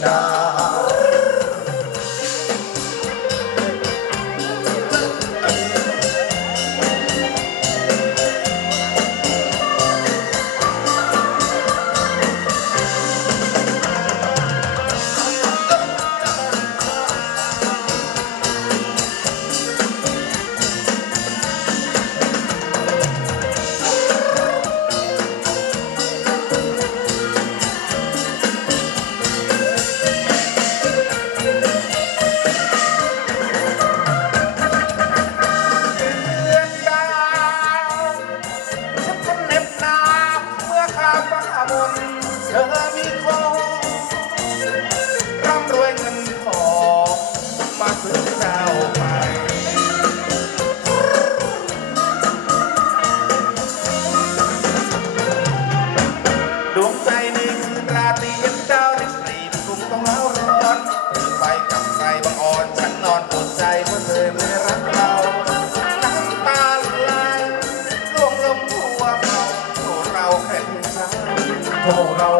나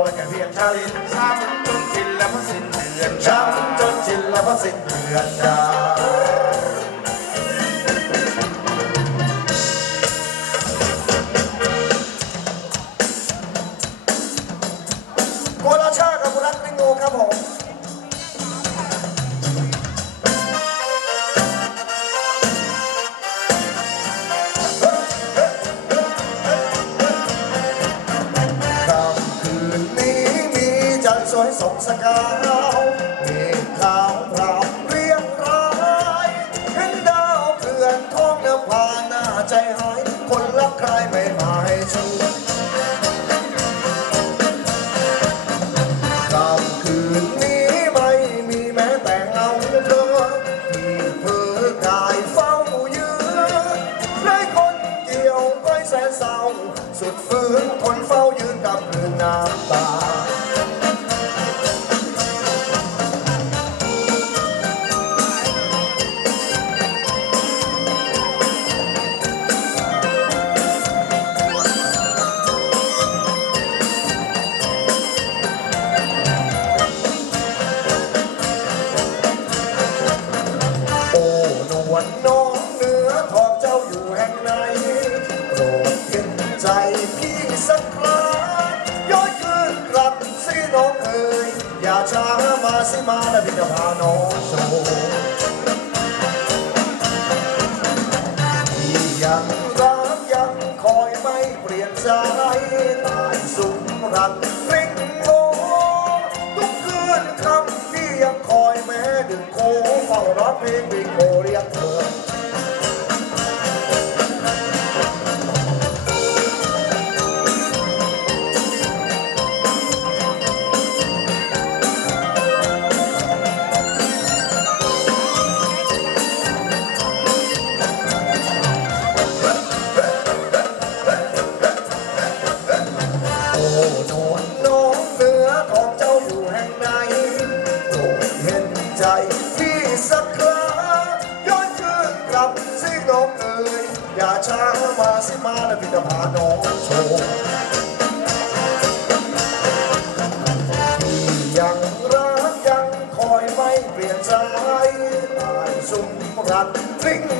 และก่เพียงชาลินช้ำจนสิ้นแล้วพระสิ้นเดือนช้ำจนสิ้นแล้วพระสิ้นเดือนดา สกมฆขาวพรำเรียงรายเห็นดาวเกลื่อนท้องเนื้อผ่านหน้าใจหาย คนรักใครไม่มาให้ชวนสุดฝืนคนเฝ้ายืนกับเพื้นน้ำตา สักครั้ย้อยคืนกลับสิน้องเอ๋ยอย่าช้ามาสิมาและวพี่จะพาน้องโชว์ที่ยังรักยังคอยไม่เปลี่ยนใจตาสุมรักริงโลทุกคืนคำที่ยังคอยแม้ดึงโค้งเฝ้ารับเพลงวิ่โกเรียกเธอ 嘿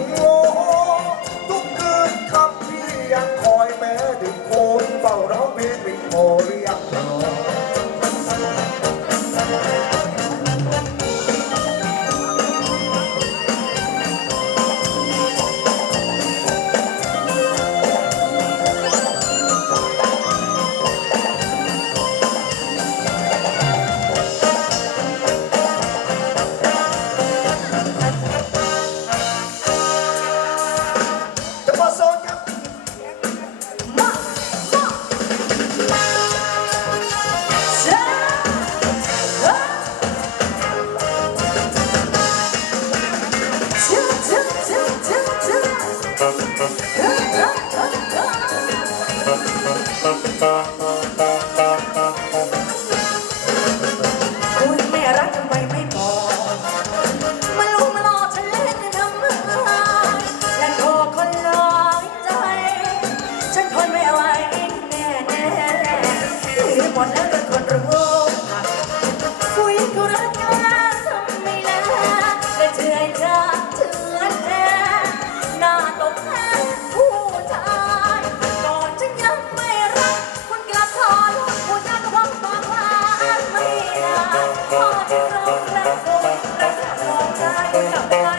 พอจะรู้และรู้และทำได้กับ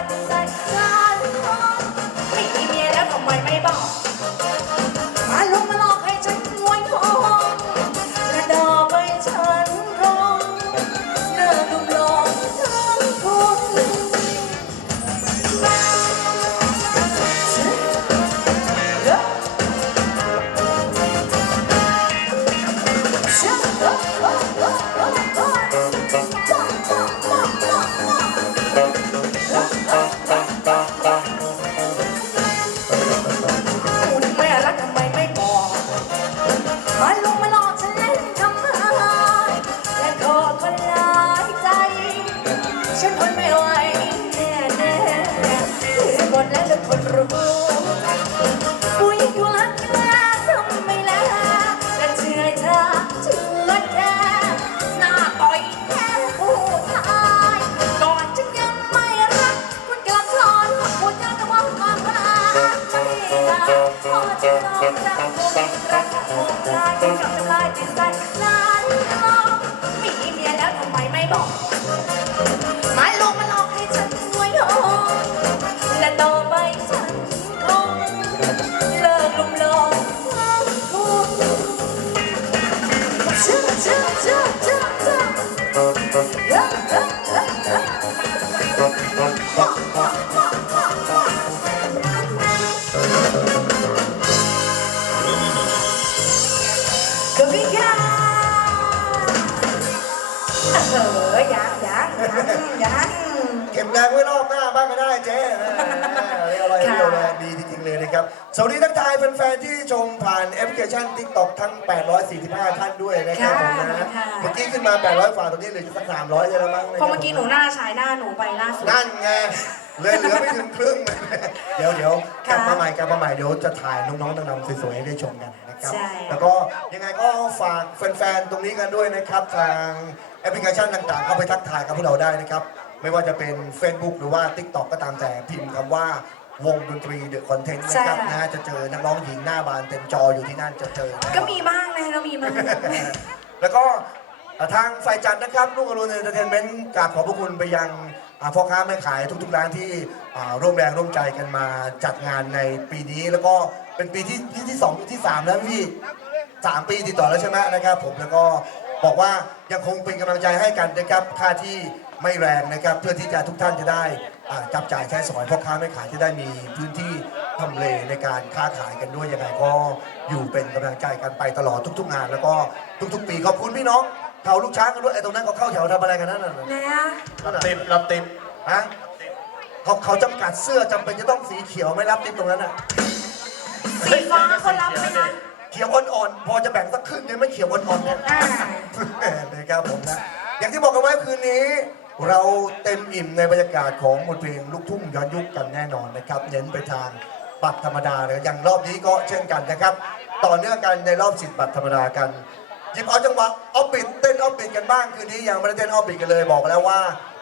Música Roll, roll, roll, roll, roll, roll, roll, roll, roll, roll, roll, roll, roll, roll, roll, แรงไว้รอบหน้าบ้างก็ได้เจ๊เรียกอะไรค่ะเรียกแรงดีจริงๆเลยนะครับ สวัสดีทักทายแฟนๆที่ชมผ่านแอปพลิเคชัน TikTok ทั้ง 845 ท่านด้วยนะครับผมนะค่ะ เมื่อกี้ขึ้นมา 800ฝ่าตอนนี้เหลืออยู่สัก300ใช่แล้วมั้งเพราะเมื่อกี้หนูหน้าฉายหน้าหนูไปล่าสุด นั่นไงเลยเหลือไม่ถึงครึ่ง เดี๋ยวเดี๋ยวกค่ะลับมาใหม่กลับมาใหม่เดี๋ยวจะถ่ายน้องๆดำๆสวยๆให้ได้ชมกันนะครับ ใช่ แล้วก็ยังไงก็ฝากแฟนๆตรงนี้กันด้วยนะครับ ทางแอปพลิเคชันต่างๆเข้าไปทักทายกับพวกเราได้นะครับ ไม่ว่าจะเป็น Facebook หรือว่า TikTok ก็ตามแต่พิมพ์คำว่าวงดนตรีเดอะคอนเทนต์นะครับใช่ค่ะนะฮะจะเจอนักร้องหญิงหน้าบานเต็มจออยู่ที่นั่นจะเจอแน่นอน ก็มีบ้างนะก็มีบ้าง แล้วก็ทางฝ่ายจัดนะครับลูกอรุณเอนเตอร์เทนเมนต์กราบขอบพระคุณไปยังอ่าพ่อค้าแม่ขายทุกๆร้านที่อ่าร่วมแรงร่วมใจกันมาจัดงานในปีนี้ แล้วก็เป็นปีที่ที่ที่สองที่สามแล้วพี่สามปีติดต่อแล้วใช่ไหมนะครับผมแล้วก็บอกว่ายังคงเป็นกำลังใจให้กันนะครับค่าที่ ไม่แรงนะครับ เพื่อที่จะทุกท่านจะได้อ่าจับจ่ายใช้สอยพ่อค้าแม่ขายจะได้มีพื้นที่ทำเลในการค้าขายกันด้วยยังไงก็อยู่เป็นกำลังใจกันไปตลอดทุก ๆ งาน แล้วก็ทุก ๆ ปีขอบคุณพี่น้องแถวลูกช้างกันด้วยไอ้ตรงนั้นเขาเข้าแถวทำอะไรกันนั่นน่ะนะนั่นน่ะติดเราติดฮะเขาเขาจำกัดเสื้อจำเป็นจะต้องสีเขียวไม่รับติดตรงนั้นอะสีฟ้าเขารับไหมคะเขียวอ่อนๆพอจะแบ่งสักครึ่งเนี่ยไม่เขียวอ่อนๆเนี่ยอ่านะครับผมนะอย่างที่บอกกันไว้คืนนี้ เราเต็มอิ่มในบรรยากาศของบทเพลงลูกทุ่งย้อนยุคกันแน่นอนนะครับ เน้นไปทางบัตรธรรมดาเลยอย่างรอบนี้ก็เช่นกันนะครับ ต่อเนื่องกันในรอบสิทธิ์บัตรธรรมดากันหยิบเอาจังหวะเอาปิดเต้นเอาปิดกันบ้างคืนนี้ยังไม่ได้เต้นเอาปิดกันเลยบอกแล้วว่า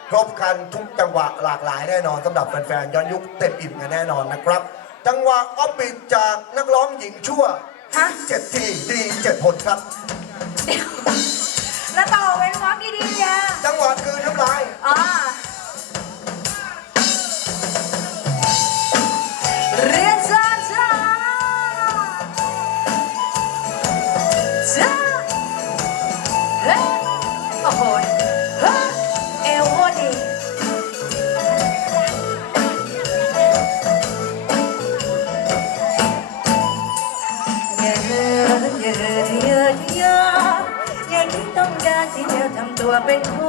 ครบครันทุกจังหวะหลากหลายแน่นอนสำหรับแฟนๆย้อนยุคเต็มอิ่มกันแน่นอนนะครับ จังหวะเอาปิดจากนักร้องหญิงชั่วฮะเจ็ดทีดีเจ็ดผลครับเดี๋ยว แล้วต่อเป็นความดีๆอะจังหวะคือน้ำลายอ่า เป็นหั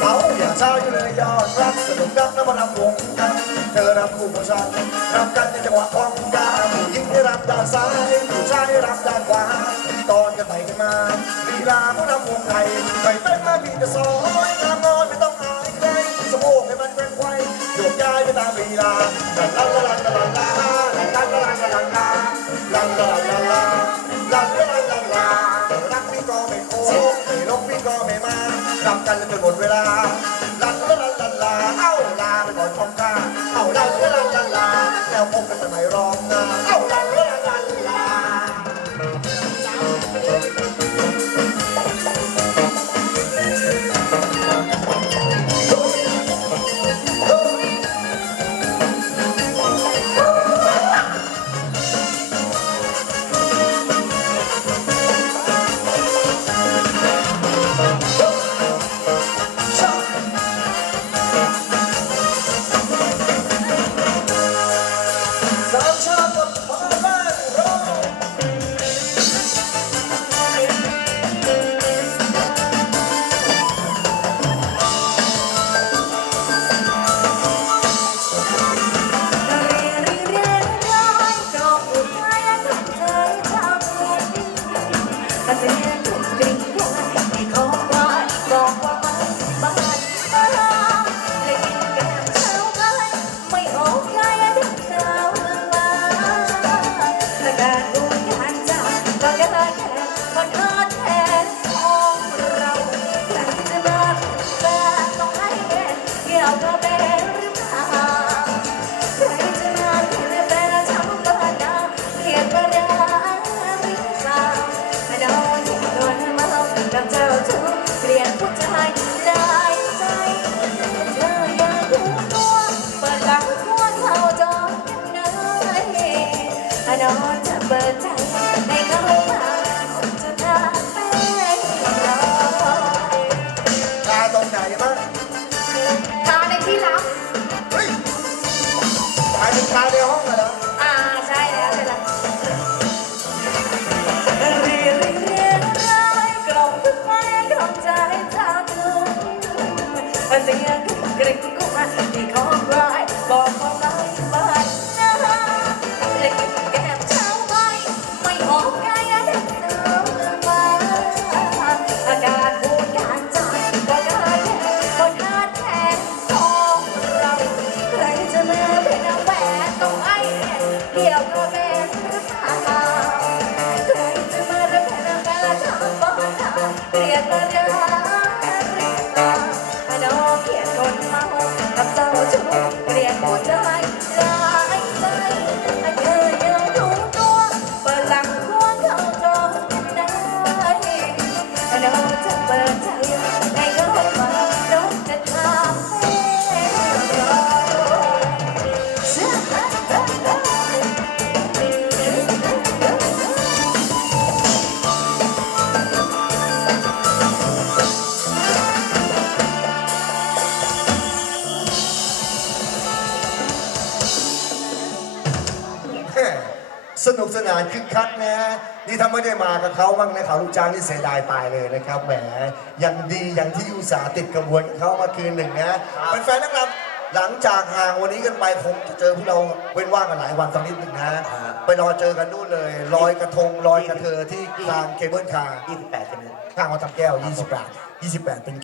เอาอย่าช้าอยู่เลยยอดรักสนุกนักนะมารับวงกันเธอรับคู่กับฉันรับกันในจังหวะของการผู้หญิงได้รับด้านซ้ายผู้ชายได้รับด้านขวาตอนกันไปกันมาลีลาผู้นำวงไทยไปเป็นมาพี่จะสอยงามนอนไม่ต้องอายใครสะโพกให้มันเป็นไวโยกย้ายไปตามลีลาลาลาลาลาลาลาลาลาลาลาลาลา ลำเลลำลาลำกพี่ก็ไม่โค้งไม่ลกพี่ก็ไม่มาลำกันจนหมดเวลาลำเรื่อลำลาเอ้าลาไปก่อนท้องข้าเอ้าลำเรื่อยลำลาแล้วพบกันใหม่รอบหน้าเอ้าลำเรื่อลำลา Gracias. 보자 Jaya Jaya นุกสนานคึกคักนะฮะนี่ถ้าไม่ได้มากับเขาบ้างนะเขาลูกจ้างนี่เสียดายตายเลยนะครับแหมยังดีอย่างที่อุตส่าห์ติดกระบวนกับเขามาคืนหนึ่งนะเป็นแฟนนักรำหลังจากห่างวันนี้กันไปคงจะเจอพวกเราเว้นว่างกันหลายวันตอนนิดหนึ่งนะ ไปรอเจอกันนู่นเลยลอยกระทงลอยกระเทอที่ทางเคเบิลคาร์28ใช่ไหมข้างวัดทำแก้ว 28 28 เป็น